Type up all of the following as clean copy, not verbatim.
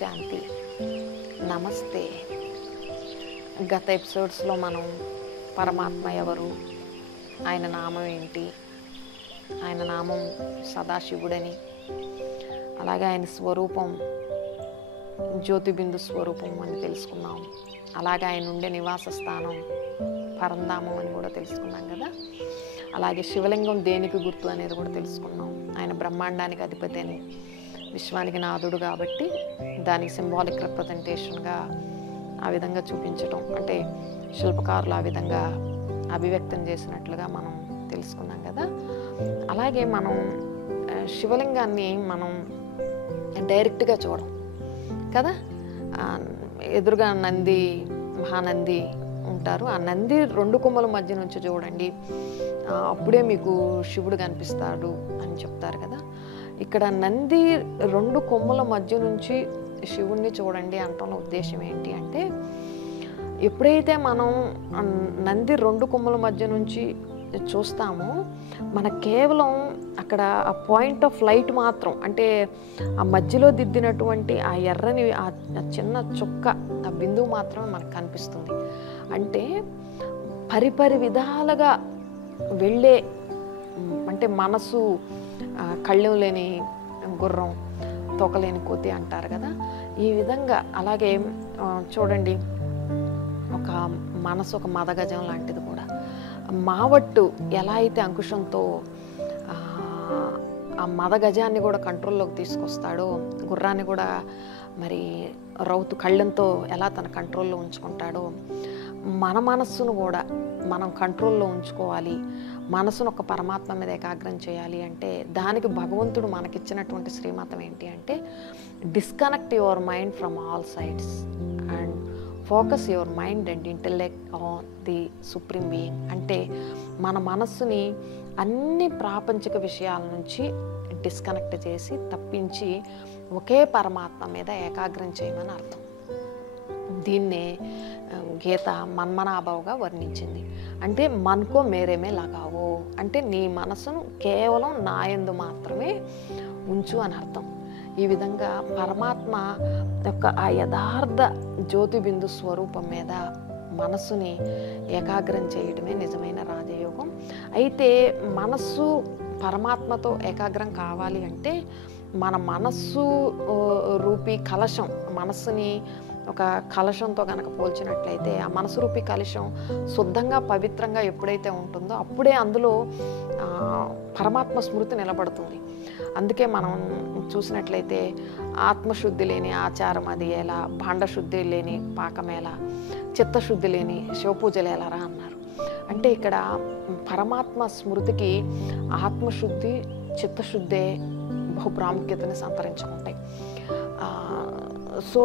శాంతి. నమస్తే. గత ఎపిసోడ్స్లో మనం పరమాత్మ ఎవరు, ఆయన నామం ఏంటి, ఆయన నామం సదాశివుడని, అలాగే ఆయన స్వరూపం జ్యోతిబిందు స్వరూపం అని తెలుసుకున్నాం. అలాగే ఆయన ఉండే నివాస స్థానం పరంధామం అని కూడా తెలుసుకున్నాం కదా. అలాగే శివలింగం దేనికి గుర్తు అనేది కూడా తెలుసుకున్నాం. ఆయన బ్రహ్మాండానికి అధిపతి అని, విశ్వానికి నాథుడు కాబట్టి దానికి సింబాలిక్ రిప్రజెంటేషన్గా ఆ విధంగా చూపించటం, అంటే శిల్పకారులు ఆ విధంగా అభివ్యక్తం చేసినట్లుగా మనం తెలుసుకున్నాం కదా. అలాగే మనం శివలింగాన్ని మనం డైరెక్ట్గా చూడం కదా. ఎదురుగా నంది, మహానంది ఉంటారు. ఆ నంది రెండు కొమ్మల మధ్య నుంచి చూడండి, అప్పుడే మీకు శివుడు కనిపిస్తాడు అని చెప్తారు కదా. ఇక్కడ నంది రెండు కొమ్మల మధ్య నుంచి శివుణ్ణి చూడండి అంటున్న ఉద్దేశం ఏంటి అంటే, ఎప్పుడైతే మనం నంది రెండు కొమ్మల మధ్య నుంచి చూస్తామో మన కేవలం అక్కడ ఆ పాయింట్ ఆఫ్ లైట్ మాత్రం, అంటే ఆ మధ్యలో దిద్దినటువంటి ఆ ఎర్రని ఆ చిన్న చుక్క, ఆ బిందువు మాత్రమే మనకు కనిపిస్తుంది. అంటే పరిపరి విధాలుగా వెళ్ళే, అంటే మనసు కళ్ళెం లేని గుర్రం, తోకలేని కోతి అంటారు కదా. ఈ విధంగా అలాగే చూడండి, ఒక మనసు ఒక మదగజం లాంటిది కూడా. మావట్టు ఎలా అయితే అంకుశంతో ఆ మదగజాన్ని కూడా కంట్రోల్లోకి తీసుకొస్తాడో, గుర్రాన్ని కూడా మరి రౌతు కళ్ళెంతో ఎలా తన కంట్రోల్లో ఉంచుకుంటాడో, మన మనస్సును కూడా మనం కంట్రోల్లో ఉంచుకోవాలి. మనసును ఒక పరమాత్మ మీద ఏకాగ్రం చేయాలి అంటే దానికి భగవంతుడు మనకిచ్చినటువంటి శ్రీమతం ఏంటి అంటే, disconnect your mind from all sides and focus your mind and intellect on the supreme being. అంటే మన మనస్సుని అన్ని ప్రాపంచిక విషయాల నుంచి డిస్కనెక్ట్ చేసి తప్పించి ఒకే పరమాత్మ మీద ఏకాగ్రం చేయమని అర్థం. దీన్నే గీత మన్మనాభావుగా వర్ణించింది. అంటే మన్కో మేరేమే లగావో, అంటే నీ మనసును కేవలం నా యందు మాత్రమే ఉంచు అని అర్థం. ఈ విధంగా పరమాత్మ యొక్క ఆ యథార్థ జ్యోతిబిందు స్వరూపం మీద మనస్సుని ఏకాగ్రం చేయడమే నిజమైన రాజయోగం. అయితే మనస్సు పరమాత్మతో ఏకాగ్రం కావాలి అంటే మన మనస్సు రూపీ కలశం, మనస్సుని ఒక కలశంతో కనుక పోల్చినట్లయితే ఆ మనసు రూపీ కలశం శుద్ధంగా పవిత్రంగా ఎప్పుడైతే ఉంటుందో అప్పుడే అందులో పరమాత్మ స్మృతి నిలబడుతుంది. అందుకే మనం చూసినట్లయితే ఆత్మశుద్ధి లేని ఆచారం అది ఎలా, భాండశుద్ధి లేని పాకమేలా, చిత్తశుద్ధి లేని శివపూజలు ఎలారా అన్నారు. అంటే ఇక్కడ పరమాత్మ స్మృతికి ఆత్మశుద్ధి, చిత్తశుద్ధే బహు ప్రాముఖ్యతని సంతరించుకుంటాయి. సో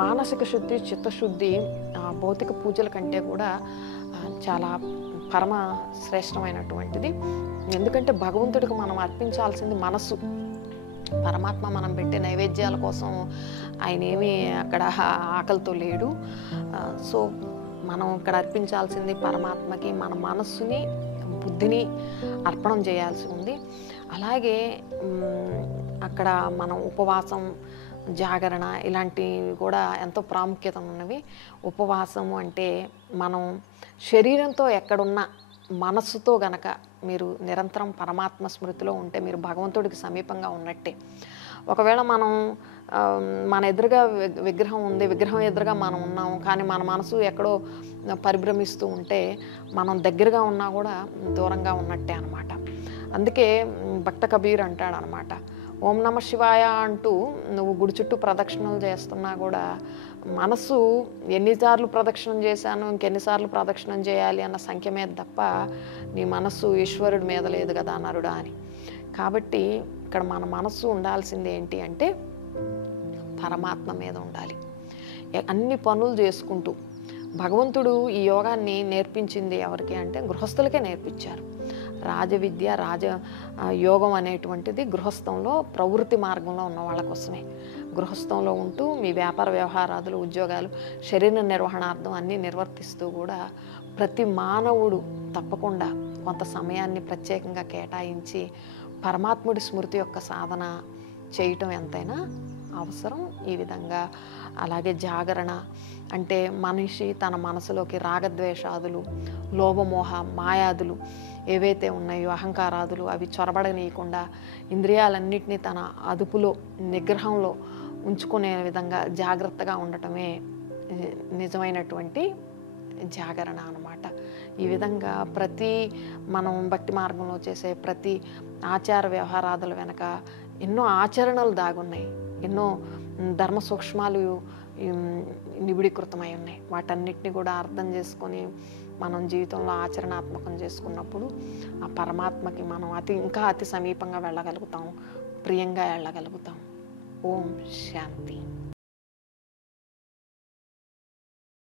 మానసిక శుద్ధి, చిత్తశుద్ధి భౌతిక పూజల కంటే కూడా చాలా పరమ శ్రేష్టమైనటువంటిది. ఎందుకంటే భగవంతుడికి మనం అర్పించాల్సింది మనసు. పరమాత్మ మనం పెట్టే నైవేద్యాల కోసం ఆయన ఏమీ అక్కడ ఆకలితో లేడు. సో మనం ఇక్కడ అర్పించాల్సింది పరమాత్మకి మన మనస్సుని, బుద్ధిని అర్పణం చేయాల్సి ఉంది. అలాగే అక్కడ మనం ఉపవాసం, జాగరణ ఇలాంటివి కూడా ఎంతో ప్రాముఖ్యత ఉన్నవి. ఉపవాసము అంటే మనం శరీరంతో ఎక్కడున్నా మనస్సుతో గనక మీరు నిరంతరం పరమాత్మ స్మృతిలో ఉంటే మీరు భగవంతుడికి సమీపంగా ఉన్నట్టే. ఒకవేళ మనం మన ఎదురుగా విగ్రహం ఉంది, విగ్రహం ఎదురుగా మనం ఉన్నాము, కానీ మన మనసు ఎక్కడో పరిభ్రమిస్తూ ఉంటే మనం దగ్గరగా ఉన్నా కూడా దూరంగా ఉన్నట్టే అనమాట. అందుకే భక్త కబీర్ అంటాడు అనమాట, ఓం నమ శివాయ అంటూ నువ్వు గుడి చుట్టూ ప్రదక్షిణలు చేస్తున్నా కూడా మనసు ఎన్నిసార్లు ప్రదక్షిణం చేశాను, ఇంకెన్నిసార్లు ప్రదక్షిణం చేయాలి అన్న సంఖ్య మీద తప్ప నీ మనస్సు ఈశ్వరుడి మీద లేదు కదా నరుడా అని. కాబట్టి ఇక్కడ మన మనస్సు ఉండాల్సింది ఏంటి అంటే పరమాత్మ మీద ఉండాలి. అన్ని పనులు చేసుకుంటూ భగవంతుడు ఈ యోగాన్ని నేర్పించింది ఎవరికి అంటే గృహస్థులకే నేర్పించారు. రాజవిద్య, యోగం అనేటువంటిది గృహస్థంలో ప్రవృత్తి మార్గంలో ఉన్న వాళ్ళ కోసమే. గృహస్థంలో ఉంటూ మీ వ్యాపార వ్యవహారాదులు, ఉద్యోగాలు, శరీర నిర్వహణార్థం అన్నీ నిర్వర్తిస్తూ కూడా ప్రతి మానవుడు తప్పకుండా కొంత సమయాన్ని ప్రత్యేకంగా కేటాయించి పరమాత్ముడి స్మృతి యొక్క సాధన చేయటం ఎంతైనా అవసరం. ఈ విధంగా అలాగే జాగరణ అంటే మనిషి తన మనసులోకి రాగద్వేషాదులు, లోభమోహ మాయాదులు ఏవైతే ఉన్నాయో అహంకారాదులు అవి చొరబడనీయకుండా ఇంద్రియాలన్నిటినీ తన అదుపులో నిగ్రహంలో ఉంచుకునే విధంగా జాగ్రత్తగా ఉండటమే నిజమైనటువంటి జాగరణ అన్నమాట. ఈ విధంగా మనం భక్తి మార్గంలో చేసే ప్రతి ఆచార వ్యవహారాదుల వెనక ఎన్నో ఆచరణలు దాగున్నాయి, ఎన్నో ధర్మ సూక్ష్మాలు నిబిడీకృతమై ఉన్నాయి. వాటన్నిటిని కూడా అర్థం చేసుకొని మనం జీవితంలో ఆచరణాత్మకం చేసుకున్నప్పుడు ఆ పరమాత్మకి మనం ఇంకా అతి సమీపంగా వెళ్ళగలుగుతాం, ప్రియంగా వెళ్ళగలుగుతాం. ఓం శాంతి.